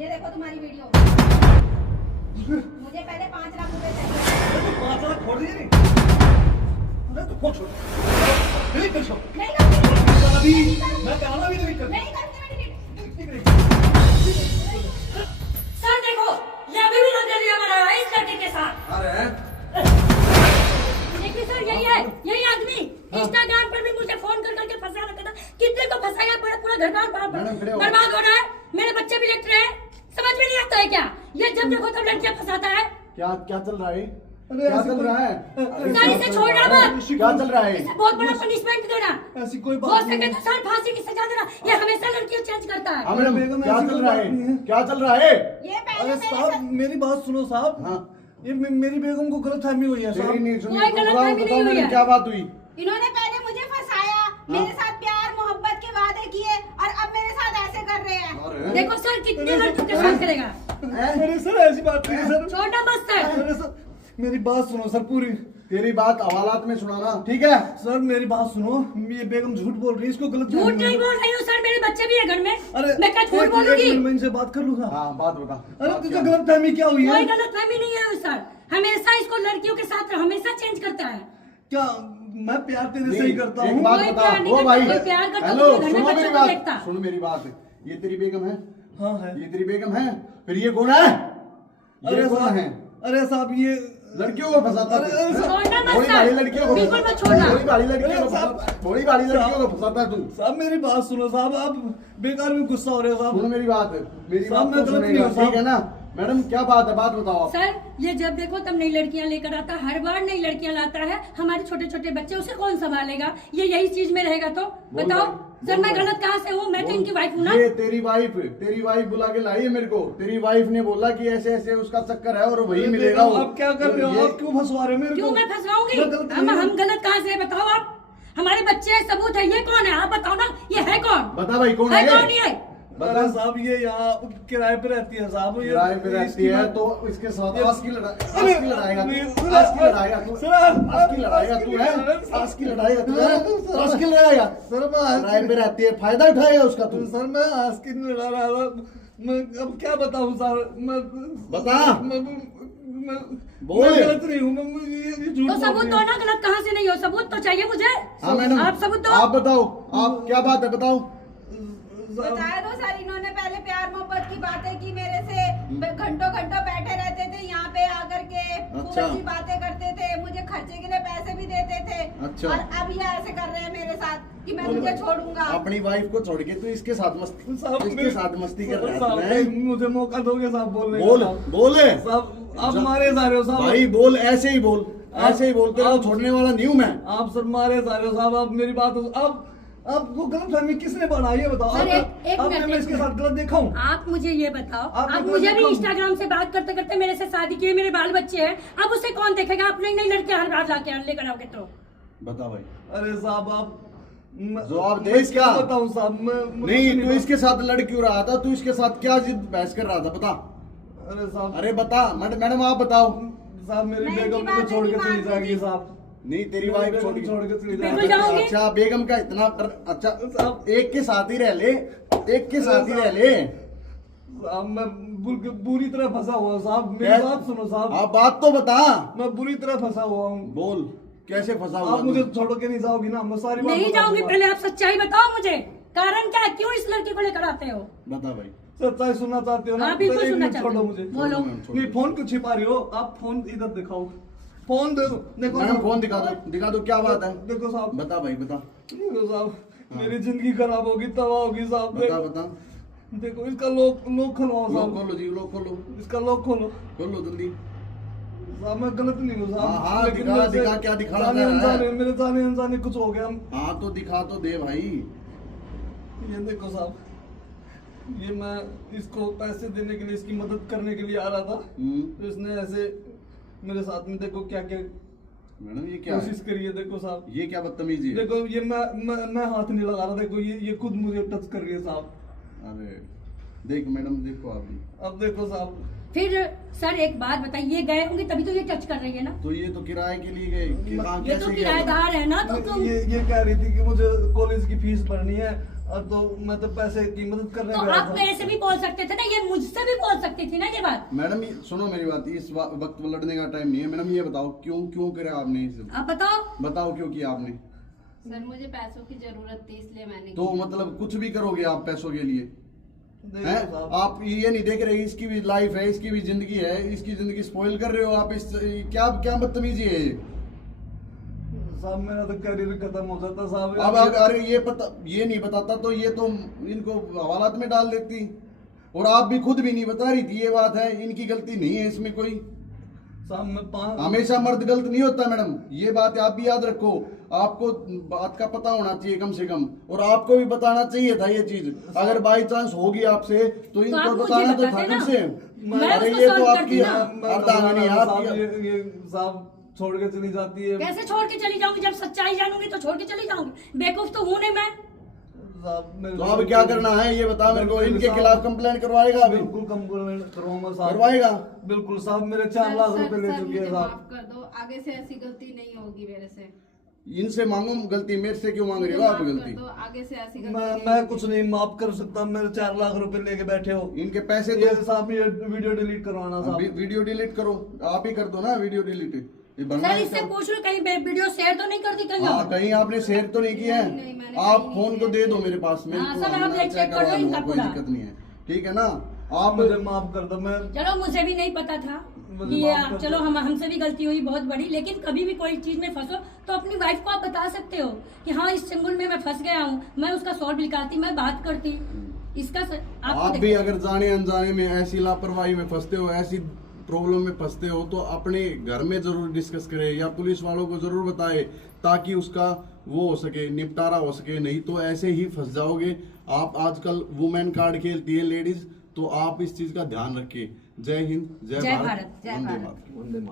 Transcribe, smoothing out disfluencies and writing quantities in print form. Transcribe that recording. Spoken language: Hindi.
ये देखो तुम्हारी वीडियो। मुझे पहले 5 लाख रुपए चाहिए। 5 लाख छोड़ दिए नहीं? अरे तो फोन छोड़। नहीं कर छोड़। नहीं करूंगी। अभी मैं कहना भी नहीं कर। नहीं करूंगी मैं डिलीट। सर देखो, ये अभी भी नजर लिया बना है इस लड़के के साथ। अरे देखिए सर, यही आदमी इंस्टाग्राम पर भी मुझे फोन कर करके फंसा रखा था। कितने को फंसाया, पूरा घर बर्बाद हो रहा है। मेरे बच्चे भी लेट रहे हैं, समझ में नहीं आता है क्या? ये जब देखो तब लड़कियां फंसाता है। क्या क्या चल रहा है? अरे क्या चल रहा है? सर इसे छोड़ना मत। क्या चल रहा है? इसे बहुत बड़ा पनिशमेंट देना। ऐसी कोई हो बात सके नहीं तो सर फांसी की सजा देना। ये हमेशा लड़कियां चेंज करता है। हाँ मैडम, बेगम, क्या ऐसी चल कोई रहा बात नहीं है? है। क्या चल रहा है? ये पहले अरे मेरे साहब साथ मेरी बात सुनो साहब। हाँ। ये मेरी बेगम को गलतफहमी हुई है तेरी साहब। नहीं सुनी कोई तो गलतफहमी बताओ नहीं हुई मैडम, है। क्या बात हुई? इन्होंने पहले मुझे फंसाया, मेरे साथ प्यार मोहब्बत के वादे किए और अब मेरे साथ ऐसे कर रहे हैं। अरे देखो सर कितने लड़कों के साथ करेगा। अरे सर ऐसी बात नहीं है सर। छोटा मत सर। अरे सर मेरी बात सुनो सर पूरी। तेरी बात हवालात में सुनाना, ठीक है? सर मेरी बात सुनो, ये बेगम झूठ बोल रही है, इसको गलत झूठ नहीं बोल रही हूँ सर, मेरे बच्चे भी है घर में। अरे मैं क्या झूठ बोलूंगी? मैं इनसे बात कर लूंगा। हाँ बात बता। अरे बात तुझे क्या है? गलतफहमी क्या हुई कोई है? गलतफहमी नहीं है सर, हमेशा इसको लड़कियों के साथ हमेशा चेंज करता है। क्या मैं प्यार तेरे से ही नहीं, करता एक हूँ? बात कोई बता। प्यार नहीं ओ करता, भाई, कोई प्यार करता हेलो, तो घर में सुनो बच्चों मेरी को बात, देखता। सुनो मेरी बात। ये तेरी बेगम है? हाँ है। ये तेरी बेगम है? फिर ये कौन है? ये अरे कौन साहब, है? अरे साहब ये लड़कियों को फंसाता है? अरे छोड़ना मत बड़ी सर। भारी लड़कियों को बिल्कुल फंसाता मत छोड़ना। है? बड़ी भारी लड़कियों को अरे साहब, फंसाता है? बड़ी भारी लड़कियों को फंसाता है तू? साहब मेरी बात सुनो साहब, आप बेकार में गुस्सा हो रहे हो सुनो साहब। मेरी बात, मेरी साहब, बात मैं तो गलत नहीं सुनेगा, हूँ, साहब। ठीक है ना? मैडम क्या बात है, बात बताओ आप। सर ये जब देखो तब नई लड़कियां लेकर आता है, हर बार नई लड़कियां लाता है। हमारे छोटे छोटे बच्चे, उसे कौन संभालेगा? ये यही चीज में रहेगा तो बताओ सर, मैं गलत कहाँ से हूँ? मैं तो इनकी वाइफ हूँ ना। ये तेरी वाइफ बुला के लाई है मेरे को। तेरी वाइफ ने बोला कि ऐसे ऐसे उसका चक्कर है और वही मिलेगा वो। आप क्या कर रहे हो? आप क्यों फंसवा रहे हो मेरे को? क्यों मैं फंसवाऊंगी? मैं गलत नहीं हम हूँ। गलत कहाँ से है बताओ आप? हमारे बच्चे हैं, सबूत है। ये कौन है आप बताओ ना, ये है कौन? बता भाई कौन है है कौन ये? ये? अरे साहब ये यहाँ किराए पे रहती है साहब। ये किराए पे रहती इसकी है मैं- तो इसके साथ ये- आज की लड़ाएगा तू, अरे, आज की लड़ाएगा नहीं, तू, आज की लड़ाएगा तू, सर, आज की लड़ाएगा तू है, आज की लड़ाएगा तू है, आज की लड़ाएगा। सर मैं किराए पे रहती है, फायदा उठाएगा उसका तू। सर मैं आज की नहीं लड़ा रहा था। मैं अब क्या बताऊं सर? मैं बता। मैं बोल। मैं गलत नहीं हूँ। मैं ये झूठ तो बोल सबूत रही दो हूँ। ना, गलत कहाँ से नहीं हो? सबूत तो चाहिए मुझे। हाँ मैडम, आप सबूत दो। आप बताओ, आप क्या बात है बताओ। साहब, बताया दो सर, इन्होंने पहले प्यार मोहब्बत की बातें की मेरे से, घंटों घंटों बैठे रहते थे यहाँ पे आकर के, खूब अच्छा। अच्छी बातें करते थे, मुझे खर्चे के लिए पैसे भी देते थे। अच्छा। और अब ये ऐसे कर रहे हैं मेरे साथ कि मैं तुझे छोड़ूंगा। अपनी वाइफ को छोड़ के तू इसके साथ मस्ती, साहब, इसके साथ मस्ती कर रहा साहब, है। मुझे मौका दोगे साहब बोलने का? बोल साहब? बोल साहब आप मारे जा रहे हो साहब। भाई बोल, ऐसे ही बोल, ऐसे ही बोल, तेरा आप- छोड़ने वाला नहीं हूँ मैं। आप सर मारे जा रहे हो साहब। आप मेरी बात आपको गलतफहमी किसने बढ़ाई है बताओ? सर, एक आपने मिनट, मैं इसके साथ गलत देखा हूँ? आप मुझे ये बताओ, आपने आप तो मुझे भी देखा- इंस्टाग्राम से बात करते करते मेरे से शादी की, मेरे बाल बच्चे हैं, अब उसे कौन देखेगा? आप नई नई लड़कियां हर बार लाके लेकर आओगे तो बता भाई, अरे साहब आप जवाब दे मैं इसका। क्या बताऊं साहब? मुझे नहीं, नहीं तू इसके साथ लड़ क्यों रहा था? तू इसके साथ क्या जिद बहस कर रहा था? बता, अरे साहब, अरे बता मैडम, आप बताओ। साहब मेरी मैं बेगम इनकी को बात छोड़ के नहीं चली मानती जाएगी थी। साहब। नहीं, तेरी मेरी वाइफ बेगम छोड़ छोड़ के चली बिल्कुल जाएगी। जाऊंगी। अच्छा, बेगम का इतना अच्छा, साहब एक के साथ ही रह ले, एक के साथ ही रह ले। साहब मैं बुरी तरह फंसा हुआ हूँ साहब। मेरी क्या- बात सुनो साहब। आप बात तो बता। मैं बुरी तरह फंसा हुआ हूँ। बोल, कैसे फंसा हुआ आप तू? मुझे छोड़ के नहीं जाओगी ना? मैं सारी बात नहीं बता जाऊंगी। दूंगा। पहले आप सच्चाई बताओ मुझे, कारण क्या है? क्यों इस लड़की को लेकर आते हो? बता भाई। सच्चाई सुनना चाहते हो ना? हाँ, बिल्कुल तो एक सुनना मिनट चाहती छोड़ो हूँ। मुझे। बोलो। नहीं फोन क्यों छिपा रही हो? आप फोन इधर दिखाओ। फोन दे दो। देखो मैडम साहब। फोन दिखा दो, क्या बात है? देखो साहब, बता भाई, बता देखो साहब, मेरी जिंदगी खराब होगी, तबाह होगी साहब। बता बता। देखो इसका लोक खुलवाओ लोग साहब। खोलो जी, लोग खोलो, इसका लोक खोलो खोलो जल्दी। साहब। मैं गलत नहीं हूँ साहब। हाँ, हाँ, लेकिन दिखा, मेरे से दिखा, क्या दिखाना जाने चाह रहा है? अनजाने, मेरे जाने अनजाने कुछ हो गया। हाँ तो दिखा तो दे भाई। ये देखो साहब, ये मैं इसको पैसे देने के लिए, इसकी मदद करने के लिए आ रहा था। तो इसने ऐसे मेरे साथ में देखो क्या क्या मैडम ये क्या है? कोशिश करी है। देखो साहब, ये क्या बदतमीजी है? देखो ये मैं हाथ नहीं लगा रहा। देखो ये खुद मुझे टच कर रही है साहब। अरे देख मैडम, देखो आप भी। अब देखो साहब, फिर सर एक बात बताइए, गए होंगे तभी तो ये टच कर रही है ना? तो ये तो किराए के लिए गए, ये तो किराएदार है ना, तो तुम ये कह रही थी कि मुझे कॉलेज की फीस भरनी है अब तो मैं तो पैसे की मदद करने तो गया आप था। मेरे से भी बोल सकते थे ना, ये मुझसे भी बोल सकती थी ना ये बात। मैडम सुनो मेरी बात, इस वक्त लड़ने का टाइम नहीं है। मैडम ये बताओ क्यों क्यों करे आपने इसे? आप बताओ। बताओ क्यों किया आपने? सर मुझे पैसों की जरूरत थी इसलिए मैंने तो किया। मतलब कुछ भी करोगे आप पैसों के लिए? देखो हैं? साहब, आप ये नहीं देख रहे इसकी भी लाइफ है, इसकी भी जिंदगी है, इसकी जिंदगी स्पॉइल कर रहे हो आप। इस क्या क्या बदतमीजी है ये? साहब मेरा तो करियर खत्म हो जाता साहब। अब अरे ये नहीं बताता तो ये तो इनको हवालात में डाल देती, और आप भी खुद भी नहीं बता रही थी। ये बात है, इनकी गलती नहीं है इसमें कोई। साहब मैं 5 हमेशा मर्द गलत नहीं होता मैडम, ये बात आप भी याद रखो। आपको बात का पता होना चाहिए कम से कम, और आपको भी बताना चाहिए था ये चीज। अगर बाई चांस होगी आपसे तो इनको आप मुझे बताना तो था बताते कम ना। से। मैं अरे उसको ये तो solve आपकी करती ना। अर्धांगिनी है साहब आपकी। ये साहब छोड़ के चली जाती है। कैसे छोड़ के चली जाऊंगी? जब सच्चाई जानूंगी तो छोड़ के चली जाऊंगी। बेवकूफ तो हूँ नहीं मैं। साहब मेरे तो अब क्या करना है ये बता मेरे को। इनके खिलाफ कंप्लेंट करवाएगा अभी? बिल्कुल कंप्लेंट करवाऊंगा साहब। करवाएगा? बिल्कुल साहब, मेरे 4 लाख रुपए ले चुकी है मुझे साहब। माफ कर दो, आगे से ऐसी गलती नहीं होगी मेरे से। इनसे मांगो गलती, मेरे से क्यों मांग रहे हो मुझे आप माफ गलती? कर दो, आगे से ऐसी गलती मैं नहीं मैं होगी। कुछ नहीं माफ कर सकता। मेरे 4 लाख रुपए लेके बैठे हो। इनके पैसे ये तो साहब ये वीडियो डिलीट करवाना साहब। वीडियो डिलीट करो, आप ही कर दो ना वीडियो डिलीट। ये बनना सर है इससे इसका। पूछ लो कहीं वीडियो शेयर तो नहीं कर दी कहीं हाँ और? कहीं आपने शेयर तो नहीं किया नहीं, है? मैंने आप कहीं फोन नहीं को दे शेयर दो किया। मेरे पास, मेरे हाँ, को सर, आप मैं चेक चेक कर लो करवा इनका लूंगा, कोई पूरा। दिक्कत नहीं है। ठीक है ना? आप मुझे माफ कर दो। मैं चलो मुझे भी नहीं पता था मुझे कि माफ कर चलो दो। हमसे भी गलती हुई बहुत बड़ी। लेकिन कभी भी कोई चीज में फंसो तो अपनी वाइफ को आप बता सकते हो कि हाँ इस चंगुल में मैं फंस गया हूँ, मैं उसका सॉल्व निकालती, मैं बात करती। इसका आप भी अगर जाने अनजाने में ऐसी लापरवाही में फंसते हो, ऐसी प्रॉब्लम में फंसते हो, तो अपने घर में जरूर डिस्कस करें या पुलिस वालों को जरूर बताएं, ताकि उसका वो हो सके, निपटारा हो सके। नहीं तो ऐसे ही फंस जाओगे आप। आजकल वुमेन कार्ड खेलती है लेडीज, तो आप इस चीज का ध्यान रखिए। जय हिंद, जय भारत, जय वंदे भारत। मातरम। वंदे मातरम।